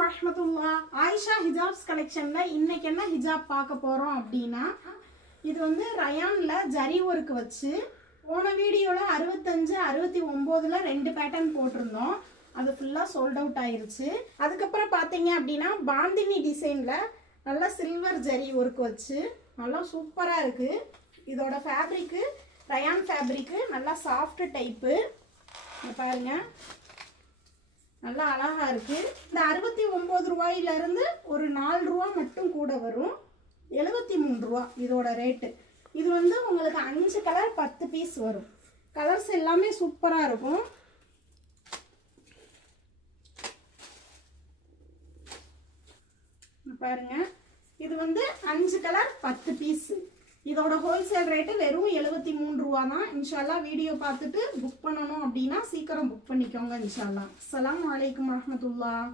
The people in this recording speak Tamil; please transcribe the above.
வரஹ்மத்துல்லாஹ். ஆயிஷா ஹிஜாப்ஸ் கலெக்ஷன்ல இன்னைக்கு என்ன ஹிஜாப் பார்க்க போறோம் அப்படின்னா, இது வந்து ரயான்ல ஜரி ஒர்க் வச்சு போன வீடியோல 65 69ல 2 பேட்டர்ன் போட்டிருந்தோம். அது ஃபுல்லா சோல்ட் அவுட் ஆயிருச்சு. அதுக்கப்புறம் பார்த்தீங்க அப்படின்னா பாந்தினி டிசைன்ல நல்லா சில்வர் ஜரி ஒர்க் வச்சு நல்லா சூப்பரா இருக்கு. இதோட ஃபேப்ரிக்கு ரயான் ஃபேப்ரிக்கு நல்லா சாஃப்ட் டைப்பு. பாருங்க நல்லா அழகா இருக்கு. இந்த 69 ரூபாயில இருந்து ஒரு 4 ரூபா மட்டும் கூட வரும். 73 ரூபா இதோட ரேட்டு. இது வந்து உங்களுக்கு 5 கலர் 10 பீஸ் வரும். கலர்ஸ் எல்லாமே சூப்பரா இருக்கும். பாருங்க இது வந்து 5 கலர் 10 பீஸ். இதோட ஹோல்சேல் ரேட்டு வெறும் 73 ரூபா தான். இன்ஷால்லா வீடியோ பார்த்துட்டு புக் பண்ணணும் அப்படின்னா சீக்கிரம் புக் பண்ணிக்கோங்க இன்ஷால்லா. அஸ்ஸலாமு அலைக்கும் வரஹ்மத்துல்லாஹ்.